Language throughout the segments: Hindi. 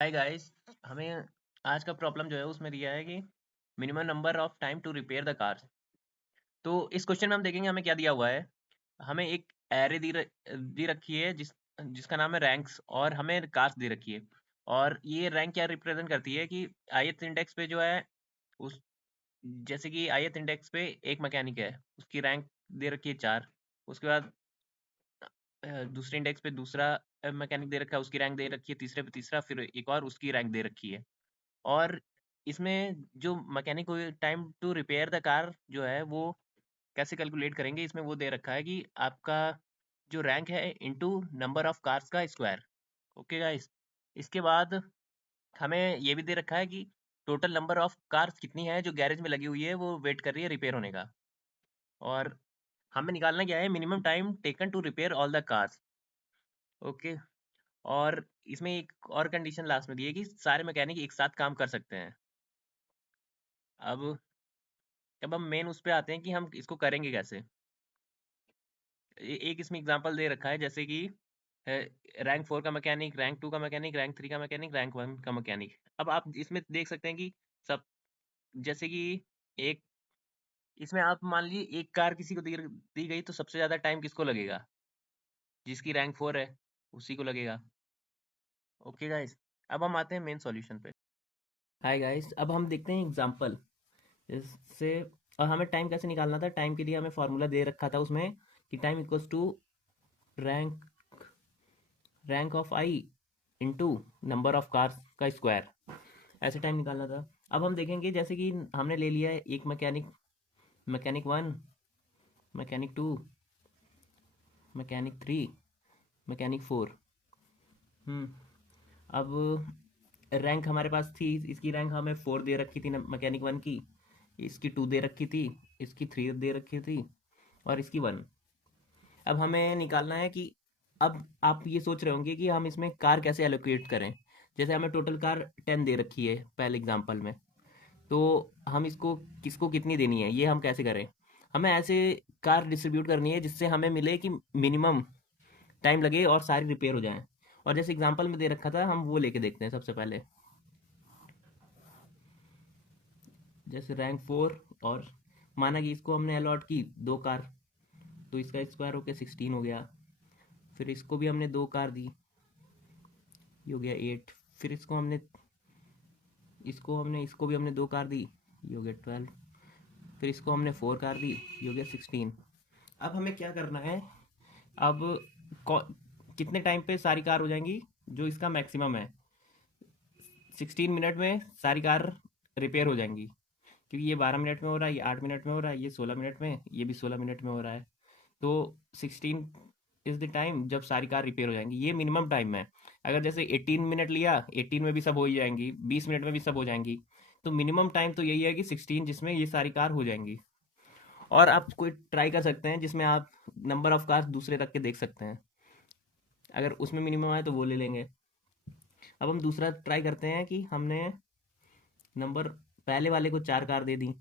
Hi guys. हमें आज का प्रॉब्लम जो है उसमें दिया है कि minimum number of time to repair the car. तो इस क्वेश्चन में हम देखेंगे हमें क्या दिया हुआ है। हमें एक एरे दी रखी है जिसका नाम है रैंक्स, और हमें कार्स दे रखी है। और ये रैंक क्या रिप्रेजेंट करती है कि ith इंडेक्स पे जो है उस जैसे कि ith इंडेक्स पे एक मैकेनिक है, उसकी रैंक दे रखी है 4। उसके बाद दूसरे इंडेक्स पे दूसरा मैकेनिक दे रखा है, उसकी रैंक दे रखी है, तीसरे पे तीसरा, फिर एक और उसकी रैंक दे रखी है। और इसमें जो मैकेनिक को time to repair the car जो है वो कैसे कैलकुलेट करेंगे, इसमें वो दे रखा है कि आपका जो रैंक है इनटू नंबर ऑफ कार्स का स्क्वायर। Okay guys. इसके बाद हमें ये भी दे रखा है कि टोटल नंबर ऑफ कार्स कितनी है जो गैरेज में लगी हुई है, वो वेट कर रही है रिपेयर होने का। और हमें निकालना क्या है, minimum time taken to repair all the cars. Okay. और इसमें एक और कंडीशन लास्ट में दी है कि सारे मैकेनिक एक साथ काम कर सकते हैं। अब हम मेन उस पे आते हैं कि हम इसको करेंगे कैसे। एक इसमें एग्जांपल दे रखा है, जैसे कि रैंक 4 का मैकेनिक, रैंक 2 का मैकेनिक, रैंक 3 का मैकेनिक, रैंक 1 का मैकेनिक। अब आप इसमें देख सकते हैं कि सब जैसे कि एक इसमें आप मान लीजिए एक कार किसी को दी गई तो सबसे ज्यादा टाइम किसको लगेगा, जिसकी रैंक 4 है उसी को लगेगा। Okay guys. अब हम आते हैं मेन सॉल्यूशन पे। हाय गाइस, अब हम देखते हैं एग्जांपल इससे। और हमें टाइम कैसे निकालना था, टाइम के लिए हमें फॉर्मूला दे रखा था उसमें कि time equals to rank rank of I into number of cars का स्क्वायर। ऐसे टाइम निकालना था। अब हम देखेंगे जैसे कि हमने ले लिया है एक mechanic, mechanic 1, mechanic 2, mechanic 3, mechanic 4। अब रैंक हमारे पास थी, इसकी रैंक हमें 4 दे रखी थी मैकेनिक 1 की, इसकी 2 दे रखी थी, इसकी 3 दे रखी थी, और इसकी 1। अब हमें निकालना है कि अब आप ये सोच रहे होंगे कि हम इसमें कार कैसे एलोकेट करें। जैसे हमें टोटल कार 10 दे रखी है पहले एग्जांपल में, तो हम इसको किसको कितनी देनी है ये हम कैसे करें। हमें ऐसे कार डिस्ट्रीब्यूट करनी है जिससे हमें मिले कि मिनिमम टाइम लगे और सारी रिपेयर हो जाएं। और जैसे एग्जांपल में दे रखा था हम वो लेके देखते हैं सबसे पहले। जैसे रैंक 4, और माना कि इसको हमने अलॉट की 2 कार, तो इसका स्क्वायर होकर 16 हो गया। फिर इसको भी हमने 2 कार दी, ये हो गया 8। फिर इसको भी हमने 2 कार दी, ये हो गया 12। फिर इसको हमने 4 कार दी, ये हो गया 16। अब हमें क्या करना है, अब कितने टाइम पे सारी कार हो जाएंगी, जो इसका मैक्सिमम है 16 मिनट में सारी कार रिपेयर हो जाएंगी। क्योंकि ये 12 मिनट में हो रहा है, ये 8 मिनट में हो रहा है, ये 16 मिनट में, ये भी 16 मिनट में हो रहा है। तो 16 इज द टाइम जब सारी कार रिपेयर हो जाएंगी, ये मिनिमम टाइम है। अगर जैसे 18 मिनट लिया, 18 में भी सब हो ही जाएंगी, 20 मिनट में भी सब हो जाएंगी। तो मिनिमम टाइम तो यही है कि 16, जिसमें ये सारी कार हो जाएंगी। और आप कोई ट्राई कर सकते हैं जिसमें आप नंबर ऑफ कार्स दूसरे रख के देख सकते हैं, अगर उसमें मिनिमम आए तो वो ले लेंगे। अब हम दूसरा ट्राई करते हैं कि हमने नंबर पहले वाले को 4 कार दे दी,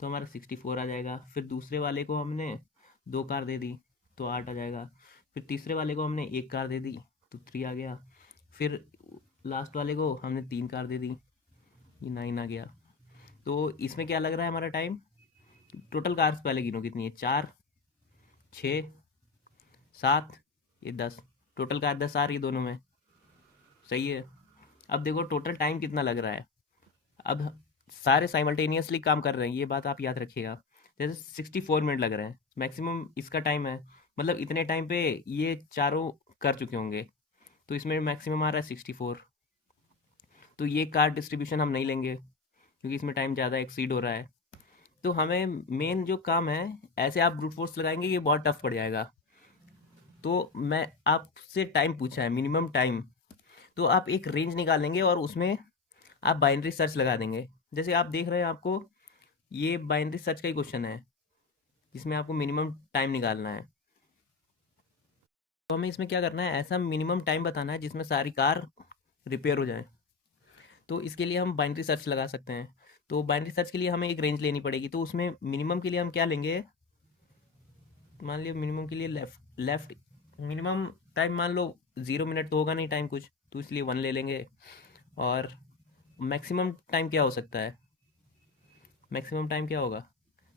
तो हमारा 64 आ जाएगा। फिर दूसरे वाले को हमने 2 कार दे दी, तो 8 आ जाएगा। फिर तीसरे वाले को हमने 1 कार दे दी, तो 3 आ गया। फिर लास्ट वाले को हमने 3 कार दे दी, ये 9 आ गया। तो इसमें क्या लग रहा है हमारा टाइम, टोटल कार्स पहले गिनो कितनी है, 4, 6, 7, ये 10। टोटल कार 10 आ रही है दोनों में, सही है। अब देखो टोटल टाइम कितना लग रहा है। अब सारे साइमल्टेनियसली काम कर रहे हैं, ये बात आप याद रखिएगा। जैसे 64 मिनट लग रहे हैं, मैक्सिमम इसका टाइम है, मतलब इतने टाइम पे ये चारों कर चुके होंगे। तो इसमें मैक्सिमम आ रहा है 64। तो ये कार्ड डिस्ट्रीब्यूशन हम नहीं लेंगे क्योंकि इसमें टाइम ज़्यादा एक्सीड हो रहा है। तो हमें मेन जो काम है, ऐसे आप ब्रूट फोर्स लगाएंगे ये बहुत टफ पड़ जाएगा। तो मैं आपसे टाइम पूछा है, मिनिमम टाइम, तो आप एक रेंज निकालेंगे और उसमें आप बाइनरी सर्च लगा देंगे। जैसे आप देख रहे हैं, आपको ये बाइनरी सर्च का ही क्वेश्चन है जिसमें आपको मिनिमम टाइम निकालना है। तो हमें इसमें क्या करना है, ऐसा मिनिमम टाइम बताना है जिसमें सारी कार रिपेयर हो जाए। तो इसके लिए हम बाइनरी सर्च लगा सकते हैं। तो बाइनरी सर्च के लिए हमें एक रेंज लेनी पड़ेगी, तो उसमें मिनिमम के लिए हम क्या लेंगे, मान लिया मिनिमम के लिए लेफ्ट लेफ्ट मिनिमम टाइम मान लो 0 मिनट तो होगा नहीं टाइम कुछ, तो इसलिए 1 ले लेंगे। और मैक्सिमम टाइम क्या हो सकता है? मैक्सिमम टाइम क्या होगा?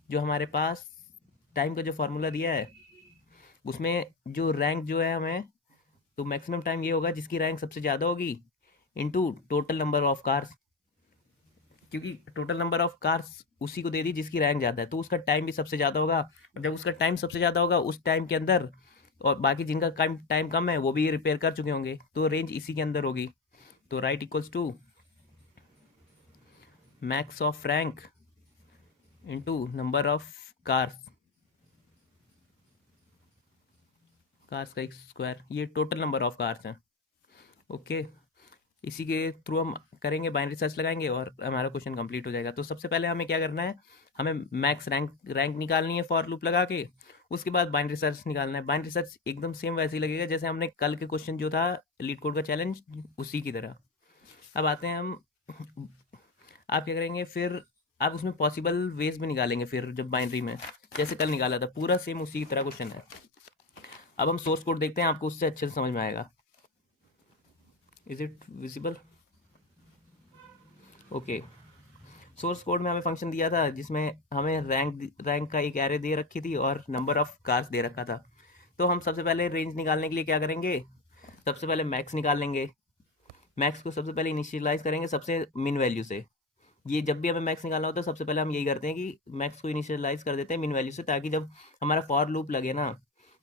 जो हमारे पास टाइम का जो फार्मूला दिया है उसमें जो रैंक जो है हमें, तो मैक्सिमम टाइम ये होगा जिसकी रैंक सबसे ज़्यादा होगी into total number of cars, क्योंकि टोटल नंबर ऑफ कार्स उसी को दे दी जिसकी रैंक ज़्यादा है, तो उसका टाइम भी सबसे ज़्यादा होगा। और जब उसका टाइम सबसे ज़्यादा होगा उस टाइम के अंदर, और बाकी जिनका टाइम कम है वो भी रिपेयर कर चुके होंगे, तो रेंज इसी के अंदर होगी। तो right equals to max of rank into number of cars, cars का एक स्क्वायर, ये टोटल नंबर ऑफ कार्स हैं। ओके, इसी के थ्रू हम करेंगे, बाइनरी सर्च लगाएंगे और हमारा क्वेश्चन कंप्लीट हो जाएगा। तो सबसे पहले हमें क्या करना है, हमें मैक्स रैंक निकालनी है फॉर लूप लगा के, उसके बाद बाइनरी सर्च निकालना है। बाइनरी सर्च एकदम सेम वैसे ही लगेगा जैसे हमने कल के क्वेश्चन जो था लीड कोड का चैलेंज, उसी की तरह। अब आते हैं हम, आप क्या करेंगे फिर, आप उसमें पॉसिबल वेज भी निकालेंगे फिर, जब बाइनरी में जैसे कल निकाला था पूरा सेम उसी की तरह क्वेश्चन है। अब हम सोर्स कोड देखते हैं, आपको उससे अच्छे से समझ में आएगा। Is it visible? Okay, source code में हमें फंक्शन दिया था जिसमें हमें रैंक का एक एरे दे रखी थी और नंबर ऑफ कार्स दे रखा था। तो हम सबसे पहले रेंज निकालने के लिए क्या करेंगे, सबसे पहले मैक्स निकाल लेंगे। मैक्स को सबसे पहले इनिशियलाइज करेंगे सबसे मिन वैल्यू से। ये जब भी हमें मैक्स निकालना होता है सबसे पहले हम यही करते हैं कि मैक्स को इनिशियलाइज कर देते हैं मिन वैल्यू से, ताकि जब हमारा फॉर लूप लगे ना,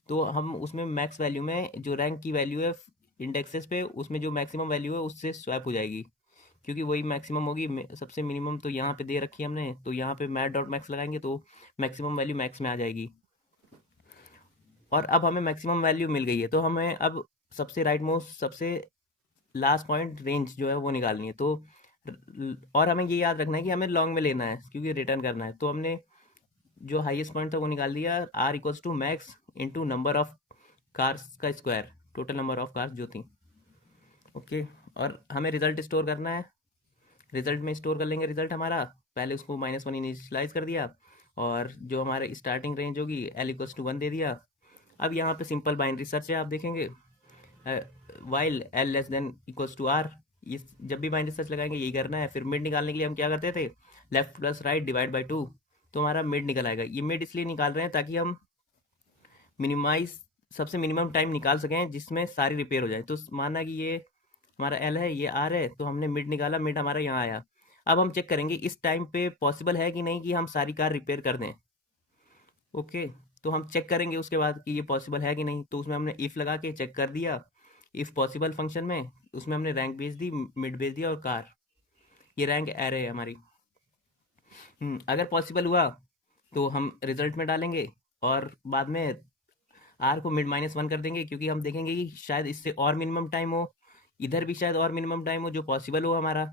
तो हम उसमें मैक्स वैल्यू में जो रैंक की वैल्यू है इंडेक्सेस पे, उसमें जो मैक्सिमम वैल्यू है उससे स्वैप हो जाएगी, क्योंकि वही मैक्सिमम होगी। सबसे मिनिमम तो यहाँ पे दे रखी है हमने, तो यहाँ पे मैट डॉट मैक्स लगाएंगे तो मैक्सिमम वैल्यू मैक्स में आ जाएगी। और अब हमें मैक्सिमम वैल्यू मिल गई है, तो हमें अब सबसे राइट मोस्ट सबसे लास्ट पॉइंट रेंज जो है वो निकालनी है। तो और हमें ये याद रखना है कि हमें लॉन्ग में लेना है क्योंकि रिटर्न करना है। तो हमने जो हाईएस्ट पॉइंट था वो निकाल दिया, R equals to max into number of cars का square, total number of cars जो थी। ओके, और हमें रिजल्ट स्टोर करना है, रिजल्ट में स्टोर कर लेंगे रिजल्ट हमारा। पहले उसको -1 इनिशियलाइज कर दिया, और जो हमारे स्टार्टिंग रेंज होगी एल इक्वल्स टू 1 दे दिया। अब यहाँ पे सिंपल बाइनरी सर्च है, आप देखेंगे while L less than equals to R, ये जब भी बाइनरी सर्च लगाएंगे यही करना है। फिर मिड निकालने के लिए हम क्या करते थे, left plus right divide by 2, तो हमारा मिड निकल आएगा। ये मिड इसलिए निकाल रहे हैं ताकि हम मिनिमाइज सबसे मिनिमम टाइम निकाल सकें जिसमें सारी रिपेयर हो जाए। तो माना कि ये हमारा एल है, ये आर है, तो हमने मिड निकाला, मिड हमारा यहाँ आया। अब हम चेक करेंगे इस टाइम पे पॉसिबल है कि नहीं कि हम सारी कार रिपेयर कर दें। ओके, तो हम चेक करेंगे उसके बाद कि ये पॉसिबल है कि नहीं, तो उसमें हमने इफ़ लगा के चेक कर दिया। इफ़ पॉसिबल फंक्शन में उसमें हमने रैंक भेज दी, मिड भेज दिया और कार, ये रैंक एरे है हमारी। अगर पॉसिबल हुआ तो हम रिजल्ट में डालेंगे, और बाद में आर को मिड -1 कर देंगे, क्योंकि हम देखेंगे कि शायद इससे और मिनिमम टाइम हो, इधर भी शायद और मिनिमम टाइम हो जो पॉसिबल हो हमारा,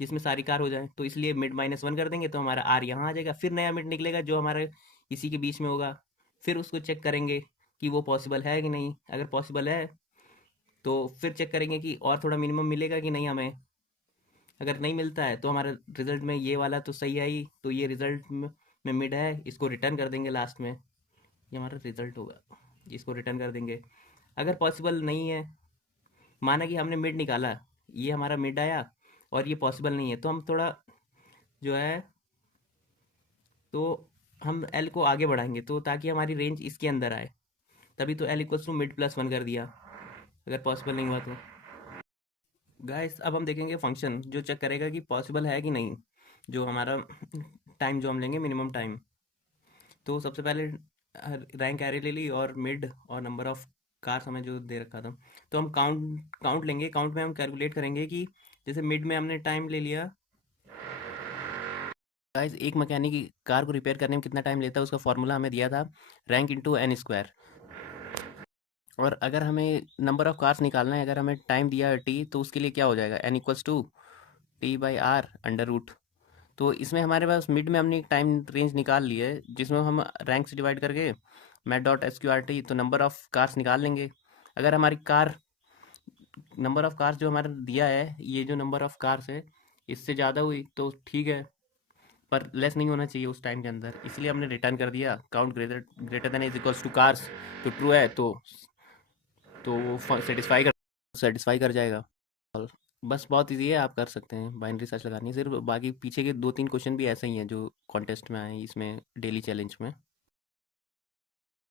जिसमें सारी कार हो जाए। तो इसलिए मिड -1 कर देंगे, तो हमारा आर यहाँ आ जाएगा, फिर नया मिड निकलेगा जो हमारे इसी के बीच में होगा। फिर उसको चेक करेंगे कि वो पॉसिबल है कि नहीं, अगर पॉसिबल है तो फिर चेक करेंगे कि और थोड़ा मिनिमम मिलेगा कि नहीं हमें। अगर नहीं मिलता है तो हमारा रिजल्ट में ये वाला तो सही है ही, तो ये रिजल्ट में मिड है, इसको रिटर्न कर देंगे लास्ट में, ये हमारा रिजल्ट होगा, इसको रिटर्न कर देंगे। अगर पॉसिबल नहीं है, माना कि हमने मिड निकाला, ये हमारा मिड आया और ये पॉसिबल नहीं है, तो हम थोड़ा जो है, तो हम एल को आगे बढ़ाएंगे, तो ताकि हमारी रेंज इसके अंदर आए, तभी तो एल इक्वल्स टू मिड+1 कर दिया, अगर पॉसिबल नहीं हुआ तो। गाइस अब हम देखेंगे फंक्शन जो चेक करेगा कि पॉसिबल है कि नहीं, जो हमारा टाइम जो हम लेंगे मिनिमम टाइम। तो सबसे पहले रैंक एरे ले ली और मिड और नंबर ऑफ कार्स हमें जो दे रखा था, तो हम काउंट काउंट लेंगे। काउंट में हम कैलकुलेट करेंगे कि जैसे मिड में हमने टाइम ले लिया। गाइस एक मैकेनिक कार को रिपेयर करने में कितना टाइम लेता है उसका फॉर्मूला हमें दिया था, रैंक इंटू एन स्क्वायर। और अगर हमें नंबर ऑफ कार्स निकालना है, अगर हमें टाइम दिया है टी, तो उसके लिए क्या हो जाएगा, N equals to T/R under root. तो इसमें हमारे पास मिड में हमने एक टाइम रेंज निकाल ली है, जिसमें हम रैंक से डिवाइड करके मैट डॉट SQRT, तो नंबर ऑफ़ कार्स निकाल लेंगे। अगर हमारी कार नंबर ऑफ़ कार्स जो हमारा दिया है, ये जो नंबर ऑफ़ कार्स है इससे ज़्यादा हुई तो ठीक है, पर लेस नहीं होना चाहिए उस टाइम के अंदर, इसलिए हमने रिटर्न कर दिया count greater than is equals to cars. तो ट्रू है तो वो सेटिस्फाई कर जाएगा। बस बहुत इजी है, आप कर सकते हैं, बाइनरी सर्च लगानी है सिर्फ, बाकी पीछे के 2-3 क्वेश्चन भी ऐसे ही हैं जो कॉन्टेस्ट में आए हैं इसमें, डेली चैलेंज में।